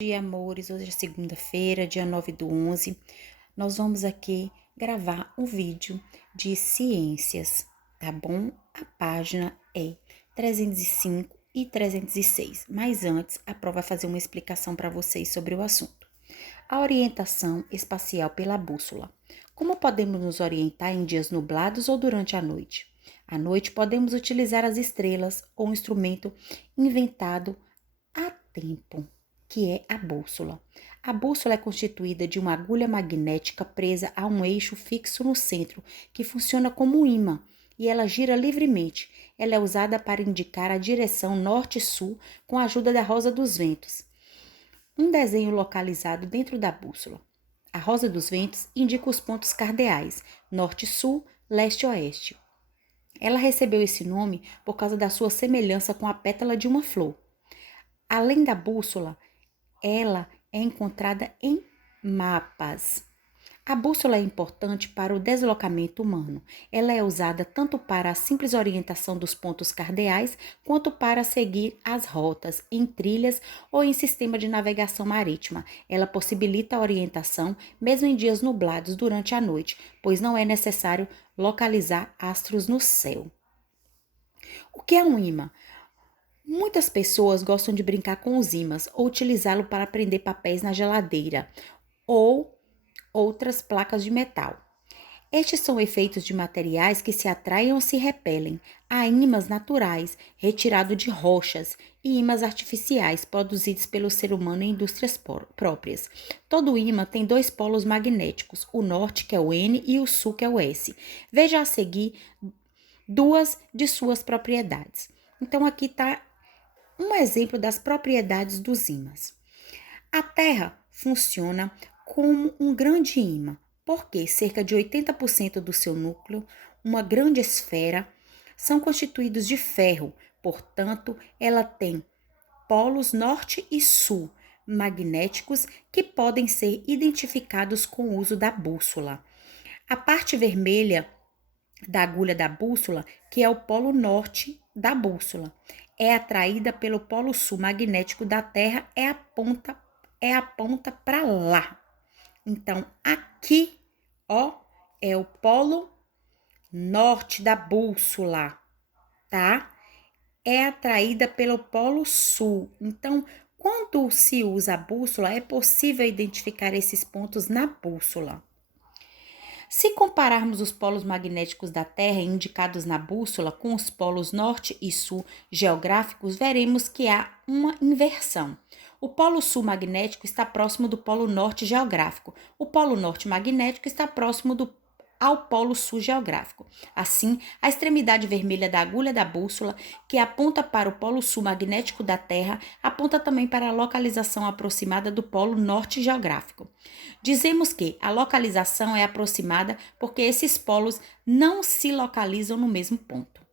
Dia, amores, hoje é segunda-feira, dia 9/11. Nós vamos aqui gravar um vídeo de ciências, tá bom? A página é 305 e 306. Mas antes, a Pro vai fazer uma explicação para vocês sobre o assunto. A orientação espacial pela bússola. Como podemos nos orientar em dias nublados ou durante a noite? À noite, podemos utilizar as estrelas ou um instrumento inventado há tempo, que é a bússola. A bússola é constituída de uma agulha magnética presa a um eixo fixo no centro, que funciona como um ímã, e ela gira livremente. Ela é usada para indicar a direção norte-sul com a ajuda da rosa dos ventos. Um desenho localizado dentro da bússola. A rosa dos ventos indica os pontos cardeais, norte-sul, leste-oeste. Ela recebeu esse nome por causa da sua semelhança com a pétala de uma flor. Além da bússola, ela é encontrada em mapas. A bússola é importante para o deslocamento humano. Ela é usada tanto para a simples orientação dos pontos cardeais, quanto para seguir as rotas em trilhas ou em sistema de navegação marítima. Ela possibilita a orientação mesmo em dias nublados durante a noite, pois não é necessário localizar astros no céu. O que é um ímã? Muitas pessoas gostam de brincar com os ímãs ou utilizá-lo para prender papéis na geladeira ou outras placas de metal. Estes são efeitos de materiais que se atraem ou se repelem. Há ímãs naturais, retirados de rochas, e ímãs artificiais, produzidos pelo ser humano em indústrias próprias. Todo ímã tem dois polos magnéticos, o norte, que é o N, e o sul, que é o S. Veja a seguir duas de suas propriedades. Então, aqui está um exemplo das propriedades dos ímãs. A Terra funciona como um grande ímã, porque cerca de 80% do seu núcleo, uma grande esfera, são constituídos de ferro. Portanto, ela tem polos norte e sul magnéticos que podem ser identificados com o uso da bússola. A parte vermelha da agulha da bússola, que é o polo norte da bússola, é atraída pelo polo sul magnético da Terra, é a ponta para lá. Então, aqui, ó, é o polo norte da bússola, tá? É atraída pelo polo sul. Então, quando se usa a bússola, é possível identificar esses pontos na bússola. Se compararmos os polos magnéticos da Terra indicados na bússola com os polos norte e sul geográficos, veremos que há uma inversão. O polo sul magnético está próximo do polo norte geográfico. O polo norte magnético está próximo ao polo sul geográfico. Assim, a extremidade vermelha da agulha da bússola, que aponta para o polo sul magnético da Terra, aponta também para a localização aproximada do polo norte geográfico. Dizemos que a localização é aproximada porque esses polos não se localizam no mesmo ponto.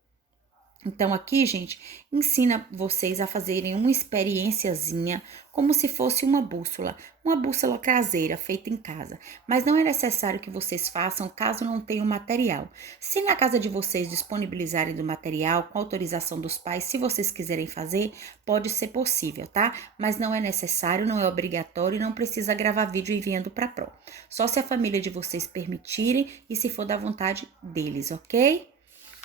Então, aqui, gente, ensina vocês a fazerem uma experiênciazinha como se fosse uma bússola caseira feita em casa. Mas não é necessário que vocês façam caso não tenham material. Se na casa de vocês disponibilizarem do material, com autorização dos pais, se vocês quiserem fazer, pode ser possível, tá? Mas não é necessário, não é obrigatório e não precisa gravar vídeo enviando para Pro. Só se a família de vocês permitirem e se for da vontade deles, ok?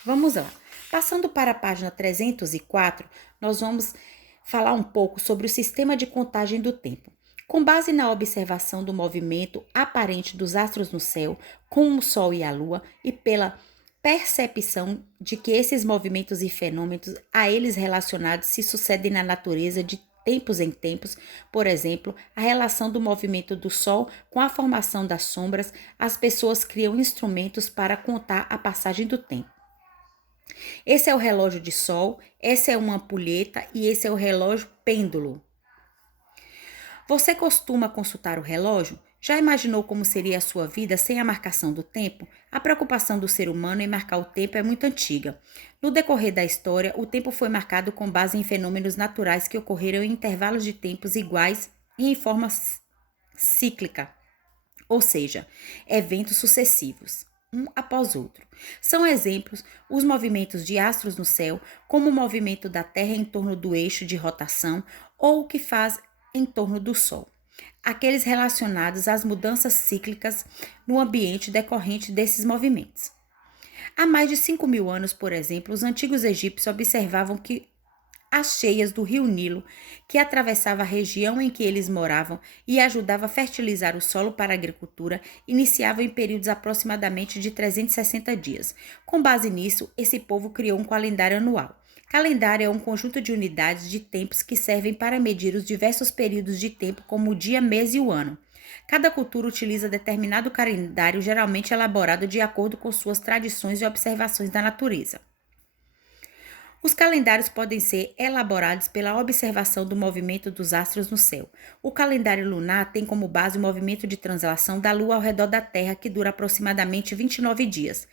Vamos lá. Passando para a página 304, nós vamos falar um pouco sobre o sistema de contagem do tempo. Com base na observação do movimento aparente dos astros no céu, com o Sol e a Lua, e pela percepção de que esses movimentos e fenômenos a eles relacionados se sucedem na natureza de tempos em tempos, por exemplo, a relação do movimento do Sol com a formação das sombras, as pessoas criam instrumentos para contar a passagem do tempo. Esse é o relógio de sol, essa é uma ampulheta e esse é o relógio pêndulo. Você costuma consultar o relógio? Já imaginou como seria a sua vida sem a marcação do tempo? A preocupação do ser humano em marcar o tempo é muito antiga. No decorrer da história, o tempo foi marcado com base em fenômenos naturais que ocorreram em intervalos de tempos iguais e em forma cíclica, ou seja, eventos sucessivos, um após outro. São exemplos os movimentos de astros no céu, como o movimento da Terra em torno do eixo de rotação, ou o que faz em torno do Sol, aqueles relacionados às mudanças cíclicas no ambiente decorrente desses movimentos. Há mais de 5.000 anos, por exemplo, os antigos egípcios observavam que as cheias do rio Nilo, que atravessava a região em que eles moravam e ajudava a fertilizar o solo para a agricultura, iniciavam em períodos aproximadamente de 360 dias. Com base nisso, esse povo criou um calendário anual. Calendário é um conjunto de unidades de tempos que servem para medir os diversos períodos de tempo, como o dia, mês e o ano. Cada cultura utiliza determinado calendário, geralmente elaborado de acordo com suas tradições e observações da natureza. Os calendários podem ser elaborados pela observação do movimento dos astros no céu. O calendário lunar tem como base o movimento de translação da Lua ao redor da Terra, que dura aproximadamente 29 dias.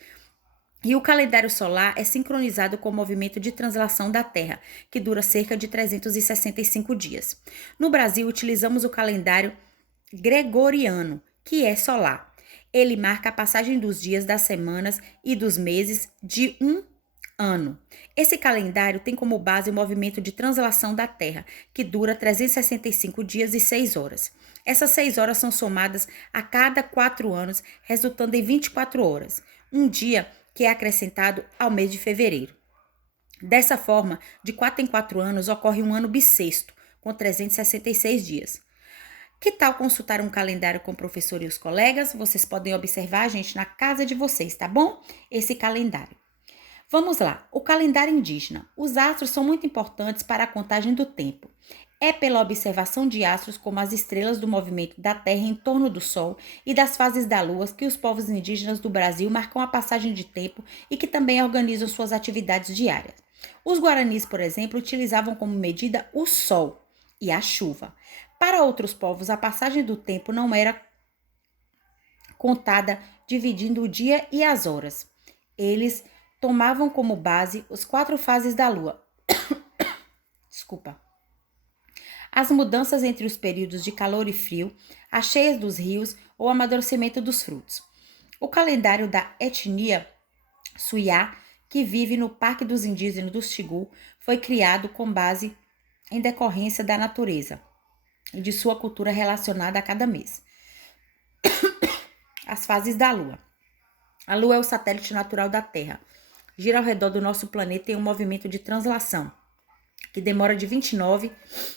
E o calendário solar é sincronizado com o movimento de translação da Terra, que dura cerca de 365 dias. No Brasil, utilizamos o calendário gregoriano, que é solar. Ele marca a passagem dos dias, das semanas e dos meses de um ano. Esse calendário tem como base o movimento de translação da Terra, que dura 365 dias e 6 horas. Essas 6 horas são somadas a cada 4 anos, resultando em 24 horas, um dia que é acrescentado ao mês de fevereiro. Dessa forma, de 4 em 4 anos ocorre um ano bissexto, com 366 dias. Que tal consultar um calendário com o professor e os colegas? Vocês podem observar, gente, na casa de vocês, tá bom? Esse calendário. Vamos lá, o calendário indígena. Os astros são muito importantes para a contagem do tempo. É pela observação de astros como as estrelas do movimento da Terra em torno do Sol e das fases da Lua que os povos indígenas do Brasil marcam a passagem de tempo e que também organizam suas atividades diárias. Os guaranis, por exemplo, utilizavam como medida o Sol e a chuva. Para outros povos, a passagem do tempo não era contada dividindo o dia e as horas. Eles tomavam como base as 4 fases da Lua. Desculpa. As mudanças entre os períodos de calor e frio, as cheias dos rios ou o amadurecimento dos frutos. O calendário da etnia Suiá, que vive no Parque dos Indígenas do Xingu, foi criado com base em decorrência da natureza e de sua cultura relacionada a cada mês. As fases da Lua. A Lua é o satélite natural da Terra. Gira ao redor do nosso planeta em um movimento de translação, que demora de 29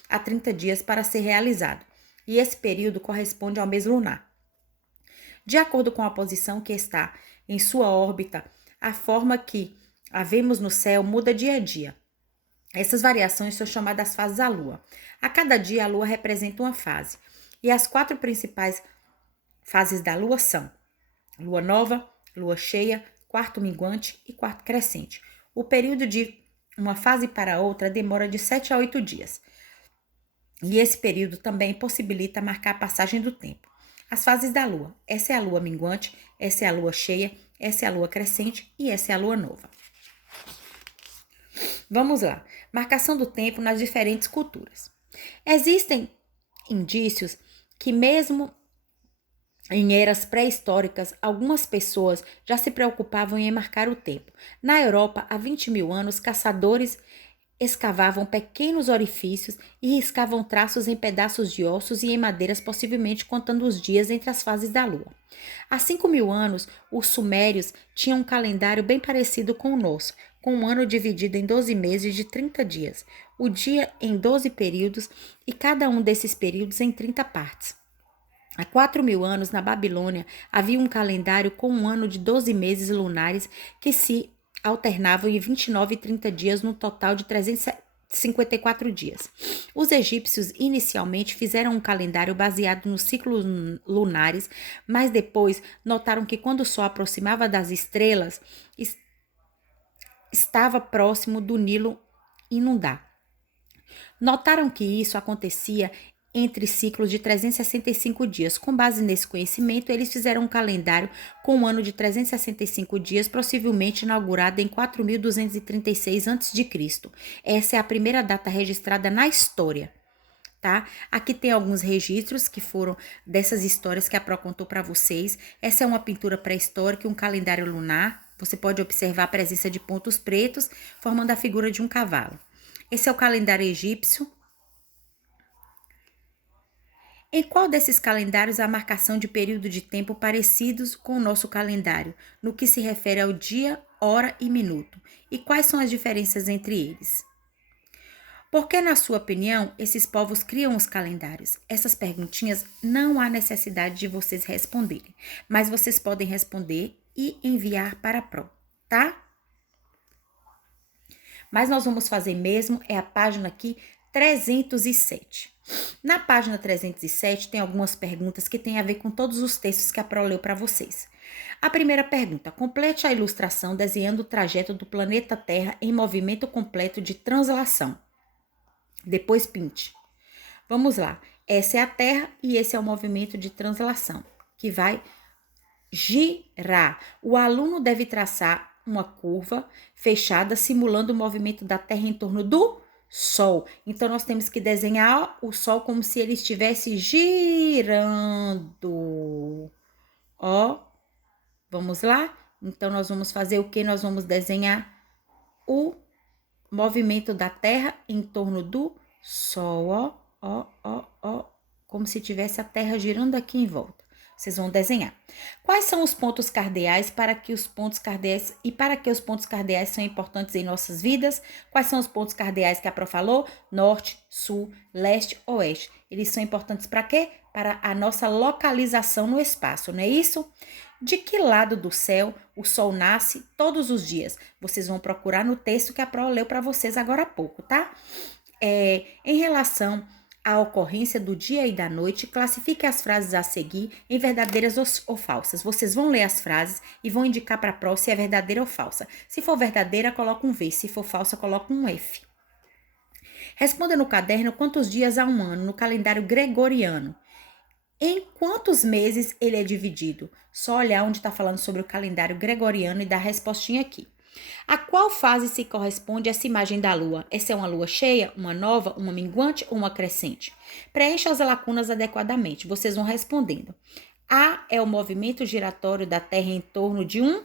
a 30 dias para ser realizado, e esse período corresponde ao mês lunar. De acordo com a posição que está em sua órbita, a forma que a vemos no céu muda dia a dia. Essas variações são chamadas fases da Lua. A cada dia, a Lua representa uma fase, e as 4 principais fases da Lua são Lua nova, Lua cheia, quarto minguante e quarto crescente. O período de uma fase para outra demora de 7 a 8 dias. E esse período também possibilita marcar a passagem do tempo. As fases da Lua. Essa é a Lua minguante, essa é a Lua cheia, essa é a Lua crescente e essa é a Lua nova. Vamos lá. Marcação do tempo nas diferentes culturas. Existem indícios que mesmo em eras pré-históricas, algumas pessoas já se preocupavam em marcar o tempo. Na Europa, há 20.000 anos, caçadores escavavam pequenos orifícios e riscavam traços em pedaços de ossos e em madeiras, possivelmente contando os dias entre as fases da Lua. Há 5.000 anos, os sumérios tinham um calendário bem parecido com o nosso, com um ano dividido em 12 meses de 30 dias, o dia em 12 períodos e cada um desses períodos em 30 partes. Há 4.000 anos, na Babilônia, havia um calendário com um ano de 12 meses lunares que se alternavam em 29 e 30 dias, no total de 354 dias. Os egípcios inicialmente fizeram um calendário baseado nos ciclos lunares, mas depois notaram que quando o Sol aproximava das estrelas, estava próximo do Nilo inundar. Notaram que isso acontecia entre ciclos de 365 dias. Com base nesse conhecimento, eles fizeram um calendário com um ano de 365 dias, possivelmente inaugurado em 4.236 a.C. Essa é a primeira data registrada na história, tá? Aqui tem alguns registros que foram dessas histórias que a Pro contou para vocês. Essa é uma pintura pré-histórica, um calendário lunar. Você pode observar a presença de pontos pretos, formando a figura de um cavalo. Esse é o calendário egípcio. Em qual desses calendários há marcação de período de tempo parecidos com o nosso calendário, no que se refere ao dia, hora e minuto? E quais são as diferenças entre eles? Por que, na sua opinião, esses povos criam os calendários? Essas perguntinhas não há necessidade de vocês responderem, mas vocês podem responder e enviar para a Pro, tá? Mas nós vamos fazer mesmo, é a página aqui 307. Na página 307 tem algumas perguntas que têm a ver com todos os textos que a Pro leu para vocês. A primeira pergunta: complete a ilustração desenhando o trajeto do planeta Terra em movimento completo de translação. Depois pinte. Vamos lá. Essa é a Terra e esse é o movimento de translação, que vai girar. O aluno deve traçar uma curva fechada simulando o movimento da Terra em torno do Sol. Então, nós temos que desenhar o Sol como se ele estivesse girando. Ó, vamos lá? Então, nós vamos fazer o que? Nós vamos desenhar o movimento da Terra em torno do Sol, ó, como se tivesse a Terra girando aqui em volta. Vocês vão desenhar. Quais são os pontos cardeais para que os pontos cardeais são importantes em nossas vidas? Quais são os pontos cardeais que a Pro falou? Norte, sul, leste, oeste. Eles são importantes para quê? Para a nossa localização no espaço, não é isso? De que lado do céu o sol nasce todos os dias? Vocês vão procurar no texto que a Pro leu para vocês agora há pouco, tá? Em relação à ocorrência do dia e da noite, classifique as frases a seguir em verdadeiras ou falsas. Vocês vão ler as frases e vão indicar para a Pro se é verdadeira ou falsa. Se for verdadeira, coloca um V. Se for falsa, coloca um F. Responda no caderno quantos dias há um ano no calendário gregoriano. Em quantos meses ele é dividido? Só olhar onde está falando sobre o calendário gregoriano e dar a respostinha aqui. A qual fase se corresponde essa imagem da lua? Essa é uma lua cheia, uma nova, uma minguante ou uma crescente? Preencha as lacunas adequadamente. Vocês vão respondendo. A é o movimento giratório da Terra em torno de um...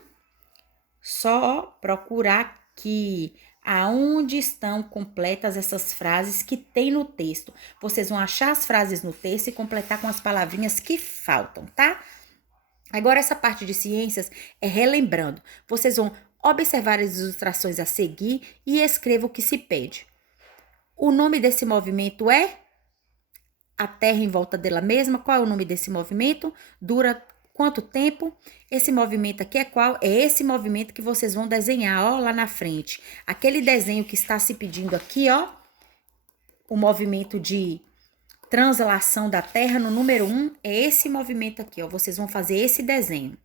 Só procurar aqui aonde estão completas essas frases que tem no texto. Vocês vão achar as frases no texto e completar com as palavrinhas que faltam, tá? Agora, essa parte de ciências é relembrando. Vocês vão observar as ilustrações a seguir e escreva o que se pede. O nome desse movimento é a Terra em volta dela mesma. Qual é o nome desse movimento? Dura quanto tempo? Esse movimento aqui é qual? É esse movimento que vocês vão desenhar, ó, lá na frente. Aquele desenho que está se pedindo aqui, ó, o movimento de translação da Terra no número 1, é esse movimento aqui, ó. Vocês vão fazer esse desenho.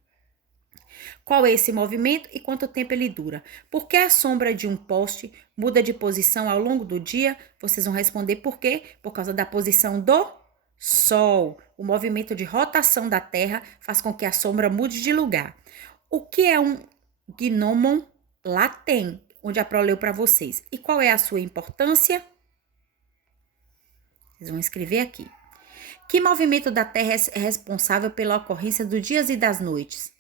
Qual é esse movimento e quanto tempo ele dura? Por que a sombra de um poste muda de posição ao longo do dia? Vocês vão responder por quê? Por causa da posição do Sol. O movimento de rotação da Terra faz com que a sombra mude de lugar. O que é um gnomon? Lá tem, onde a Pro leu para vocês. E qual é a sua importância? Vocês vão escrever aqui. Que movimento da Terra é responsável pela ocorrência dos dias e das noites?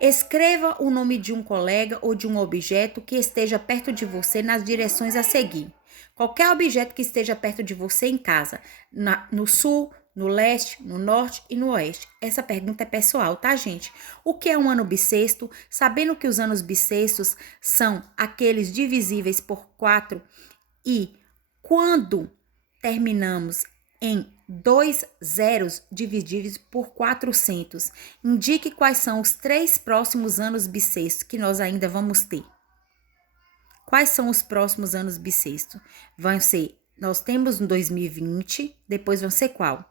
Escreva o nome de um colega ou de um objeto que esteja perto de você nas direções a seguir. Qualquer objeto que esteja perto de você em casa, no sul, no leste, no norte e no oeste. Essa pergunta é pessoal, tá, gente? O que é um ano bissexto? Sabendo que os anos bissextos são aqueles divisíveis por 4 e quando terminamos em 2 zeros divididos por 400. Indique quais são os 3 próximos anos bissextos que nós ainda vamos ter. Quais são os próximos anos bissextos? Vão ser, nós temos no 2020, depois vão ser qual?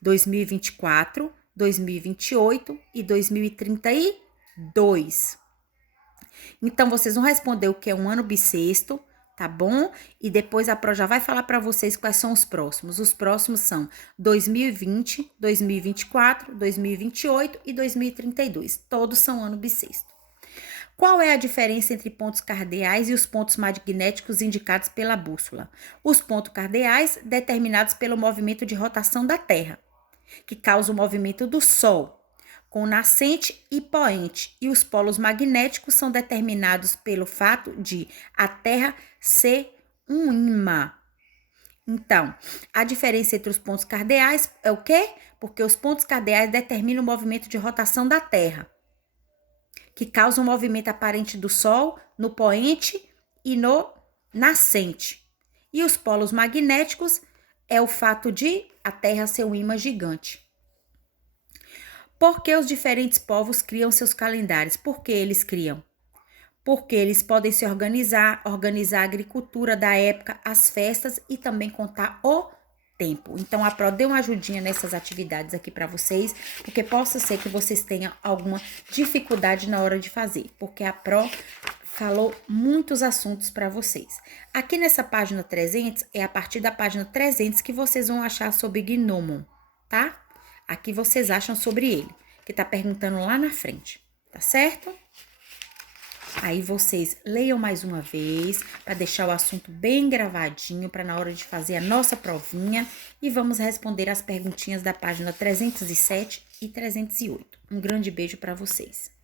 2024, 2028 e 2032. Então, vocês vão responder o que é um ano bissexto, tá bom? E depois a Pro já vai falar para vocês quais são os próximos. Os próximos são 2020, 2024, 2028 e 2032. Todos são ano bissexto. Qual é a diferença entre pontos cardeais e os pontos magnéticos indicados pela bússola? Os pontos cardeais determinados pelo movimento de rotação da Terra, que causa o movimento do Sol, com nascente e poente, e os polos magnéticos são determinados pelo fato de a Terra ser um ímã. Então, a diferença entre os pontos cardeais é o quê? Porque os pontos cardeais determinam o movimento de rotação da Terra, que causa um movimento aparente do Sol no poente e no nascente. E os polos magnéticos é o fato de a Terra ser um ímã gigante. Por que os diferentes povos criam seus calendários? Por que eles criam? Porque eles podem se organizar a agricultura da época, as festas e também contar o tempo. Então, a Pro deu uma ajudinha nessas atividades aqui para vocês, porque possa ser que vocês tenham alguma dificuldade na hora de fazer, porque a Pro falou muitos assuntos para vocês. Aqui nessa página 300, é a partir da página 300 que vocês vão achar sobre Gnomon, tá? Aqui vocês acham sobre ele, que tá perguntando lá na frente, tá certo? Aí vocês leiam mais uma vez, para deixar o assunto bem gravadinho, para na hora de fazer a nossa provinha. E vamos responder as perguntinhas da página 307 e 308. Um grande beijo para vocês.